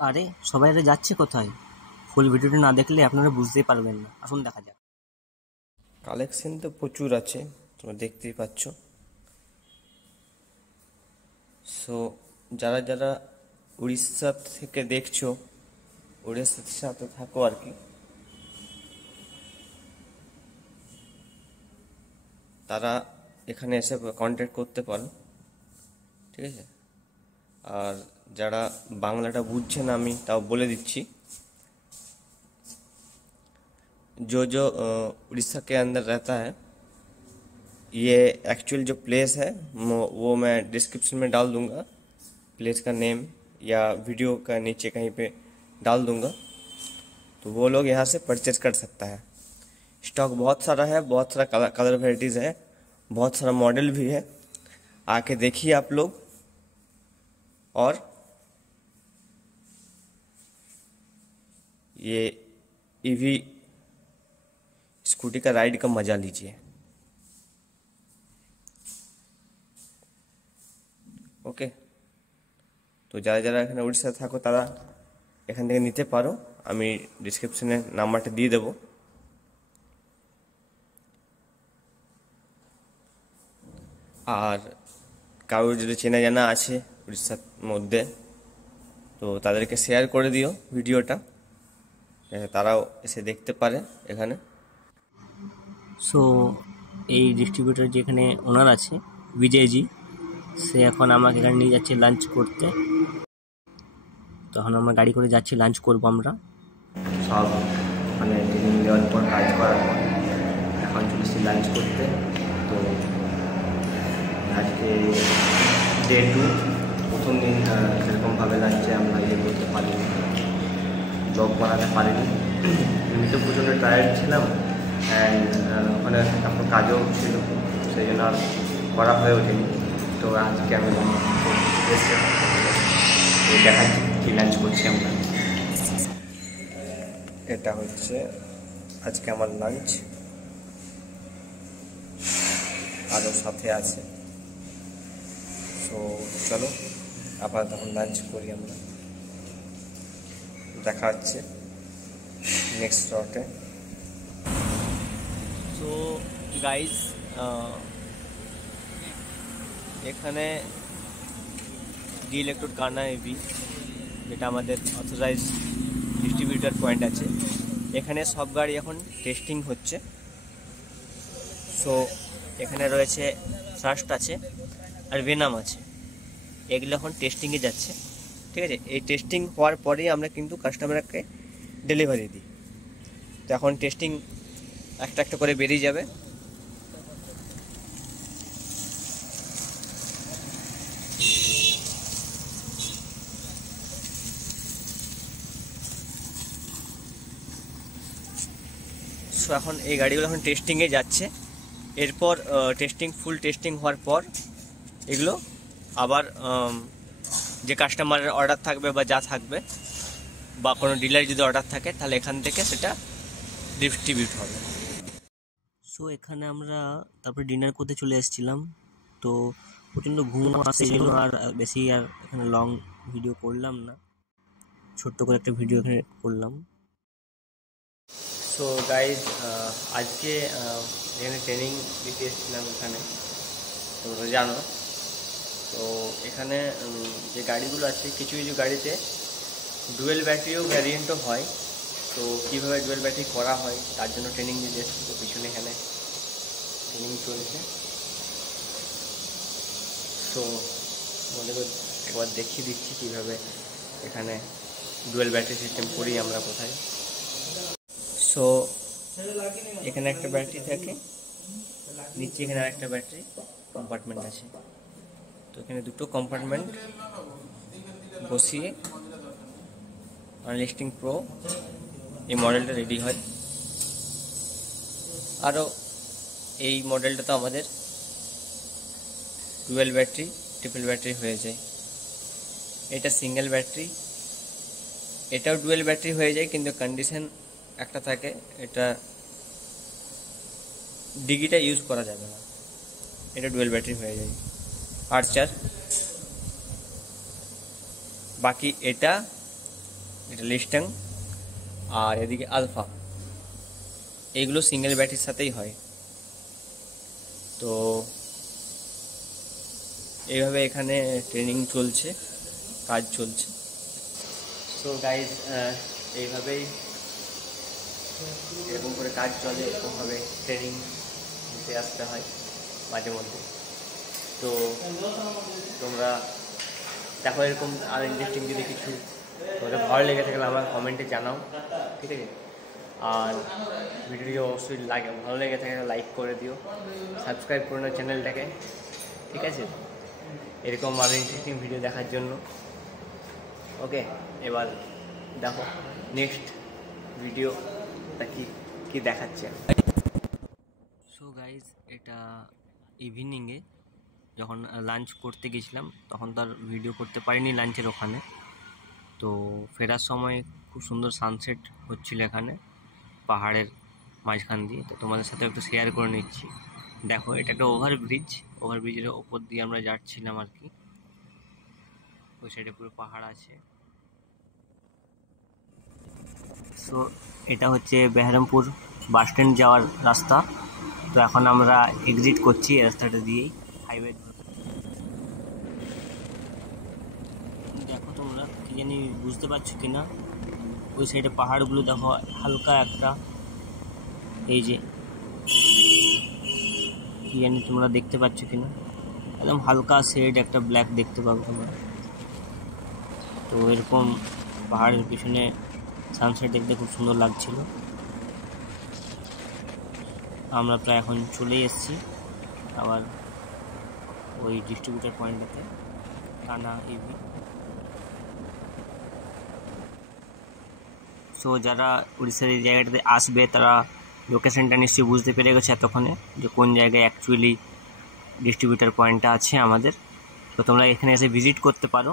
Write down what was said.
আরে সবাই যাচ্ছে কোথায়? ফুল ভিডিওটি না দেখলে আপনারা বুঝতেই পারবেন না। আসুন দেখা যাক। কালেকশন তো প্রচুর আছে, তোমরা দেখতেই পাচ্ছ। সো যারা যারা উড়িষ্যা থেকে দেখছো, উড়িষ্যার সাথে থাকো আর কি, তারা এখানে এসে কন্ট্যাক্ট করতে পারো, ঠিক আছে। আর যারা বাংলাটা বুঝছে না, আমি তাও বলে दिच्छी। जो उड़ीसा के अंदर रहता है, ये एक्चुअल जो प्लेस है वो मैं डिस्क्रिप्शन में डाल दूंगा। प्लेस का नेम या वीडियो का नीचे कहीं पे डाल दूंगा, तो वो लोग यहाँ से परचेज कर सकता है। स्टॉक बहुत सारा है, बहुत सारा कलर वेराइटीज़ है, बहुत सारा मॉडल भी है। आके देखिए आप लोग, और ये ईवी स्कूटी का राइड का मजा लीजिए। ओके, तो যারা যারা এখানে উড়িষ্যা থাকো তারা এখান থেকে নিতে পারো। আমি ডিসক্রিপশনে নাম্বারটা দিয়ে দেবো। আর কারোর যদি চেনা জানা আছে উড়িষ্যার মধ্যে, তো তাদেরকে শেয়ার করে দিও ভিডিওটা, তারাও এসে দেখতে পারে এখানে। সো এই ডিস্ট্রিবিউটর যেখানে ওনার আছে বিজয়জি, সে এখন আমাকে এখানে নিয়ে যাচ্ছে লাঞ্চ করতে। তখন আমরা গাড়ি করে যাচ্ছি, লাঞ্চ করবো আমরা সব, মানে ট্রেনিং দেওয়ার পর কাজ করার পর এখন চলেছি লাঞ্চ করতে। তো আজকে ডে 2, প্রথম দিন সেরকমভাবে লাঞ্চে আমরা করতে পারিনি, ব্লগ বানাতে পারিনি। এমনিতে প্রচণ্ড টায়ার্ড ছিলাম, অ্যান্ড ওখানে এখন কাজও ছিল, সেই জন্য আর করা হয়ে ওঠেনি। তো আজকে আমি দেখাচ্ছি কী লাঞ্চ করছি আমরা। এটা হচ্ছে আজকে আমার লাঞ্চ, আরও সাথে আছে। সো চলো আবার তখন লাঞ্চ করি আমরা, দেখা হচ্ছে নেক্সট স্লটে। সো গাইজ, এখানে ডি ইলেকট্রোড কানা এভি, যেটা আমাদের অথরাইজ ডিস্ট্রিবিউটার পয়েন্ট আছে, এখানে সব গাড়ি এখন টেস্টিং হচ্ছে। সো এখানে রয়েছে থ্রাস্ট আছে আর ভেনাম আছে, এগুলো এখন টেস্টিংয়ে যাচ্ছে, ঠিক আছে। এই টেস্টিং হওয়ার পরেই আমরা কিন্তু কাস্টমারকে ডেলিভারি দিই। তো এখন টেস্টিং একটা একটা করে বেরিয়ে যাবে। সো এখন এই গাড়িগুলো এখন টেস্টিংয়ে যাচ্ছে। এরপর ফুল টেস্টিং হওয়ার পর এগুলো আবার যে কাস্টমারের অর্ডার থাকবে বা যা থাকবে, বা কোনো ডিলার যদি অর্ডার থাকে, তাহলে এখান থেকে সেটা ডিস্ট্রিবিউট হবে। সো এখানে আমরা তারপরে ডিনার করতে চলে এসেছিলাম। তো প্রচণ্ড ঘুম আসছে, এই জন্য আর বেশি আর এখানে লং ভিডিও করলাম না, ছোট্ট করে একটা ভিডিও এখানে করলাম। সো গাইজ, আজকে এখানে ট্রেনিং দিতে এসেছিলাম এখানে, তোমরা জানো। তো এখানে যে গাড়িগুলো আছে, কিছু কিছু গাড়িতে ডুয়েল ব্যাটারিও ভ্যারিয়েন্টও হয়। তো কীভাবে ডুয়েল ব্যাটারি করা হয় তার জন্য ট্রেনিং দিতে এসেছি। তো পিছনে এখানে ট্রেনিং চলছে। তো মনে করি একবার দেখিয়ে দিচ্ছি কীভাবে এখানে ডুয়েল ব্যাটারি সিস্টেম করি আমরা কোথায়। সো এখানে একটা ব্যাটারি থাকে, নিচে এখানে আরেকটা ব্যাটারি কম্পার্টমেন্ট আছে। তো এখানে দুটো কম্পার্টমেন্ট বসিয়ে আনলিস্টিং প্রো এই মডেলটা রেডি হয়। আরও এই মডেলটা তো আমাদের ডুয়েল ব্যাটারি, ট্রিপল ব্যাটারি হয়ে যায়। এটা সিঙ্গেল ব্যাটারি, এটাও ডুয়েল ব্যাটারি হয়ে যায়, কিন্তু কন্ডিশন একটা থাকে, এটা ডিগিটা ইউজ করা যাবে না, এটা ডুয়েল ব্যাটারি হয়ে যায়। আর্চার, বাকি এটা এটা লিস্টাং, আর এদিকে আলফা। এইগুলো সিঙ্গেল ব্যাটারির সাথেই হয়। তো এইভাবে এখানে ট্রেনিং চলছে, কাজ চলছে। তো গাইজ এইভাবেই এরকম করে কাজ চলে, এরকমভাবে ট্রেনিং নিতে আসতে হয় মাঝে মধ্যে। তো তোমরা দেখো এরকম আর ইন্টারেস্টিং যদি কিছু তোমাদের ভালো লেগে থাকলে আমার কমেন্টে জানাও, ঠিক আছে? আর ভিডিওটি অবশ্যই ভালো লেগে থাকে লাইক করে দিও, সাবস্ক্রাইব করে নাও চ্যানেলটাকে, ঠিক আছে? এরকম আরও ইন্টারেস্টিং ভিডিও দেখার জন্য। ওকে, এবার দেখো নেক্সট ভিডিওটা কি দেখাচ্ছে। সো গাইজ, এটা ইভিনিংয়ে যখন লাঞ্চ করতে গেছিলাম তখন তার ভিডিও করতে পারিনি লাঞ্চের ওখানে। তো ফেরার সময় খুব সুন্দর সানসেট হচ্ছিল এখানে পাহাড়ের মাঝখান দিয়ে। তো তোমাদের সাথে একটু শেয়ার করে নিচ্ছি। দেখো, এটা একটা ওভারব্রিজের ওপর দিয়ে আমরা যাচ্ছিলাম আর কি। ওই সাইডে পুরো পাহাড় আছে। সো এটা হচ্ছে বেহারামপুর বাস স্ট্যান্ড যাওয়ার রাস্তা। তো এখন আমরা এক্সিট করছি এই রাস্তাটা দিয়েই, হাইওয়ে। দেখো তোমরা কি জানি বুঝতে পারছো কিনা, ওই সাইডে পাহাড়গুলো দেখো হালকা একটা, এই যে কি জানি তোমরা দেখতে পাচ্ছ কিনা, একদম হালকা শেড একটা ব্ল্যাক দেখতে পাবো তোমরা। তো এরকম পাহাড়ের পিছনে সানসেট দেখতে খুব সুন্দর লাগছিল। আমরা প্রায় এখন চলেই এসেছি আবার ওই ডিস্ট্রিবিউটার পয়েন্টটাতে, টানা ইভি। সো যারা উড়িষ্যার এই জায়গাটাতে আসবে তারা লোকেশনটা নিশ্চয়ই বুঝতে পেরে গেছে এতক্ষণে যে কোন জায়গায় অ্যাকচুয়ালি ডিস্ট্রিবিউটার পয়েন্টটা আছে আমাদের। তো তোমরা এখানে এসে ভিজিট করতে পারো।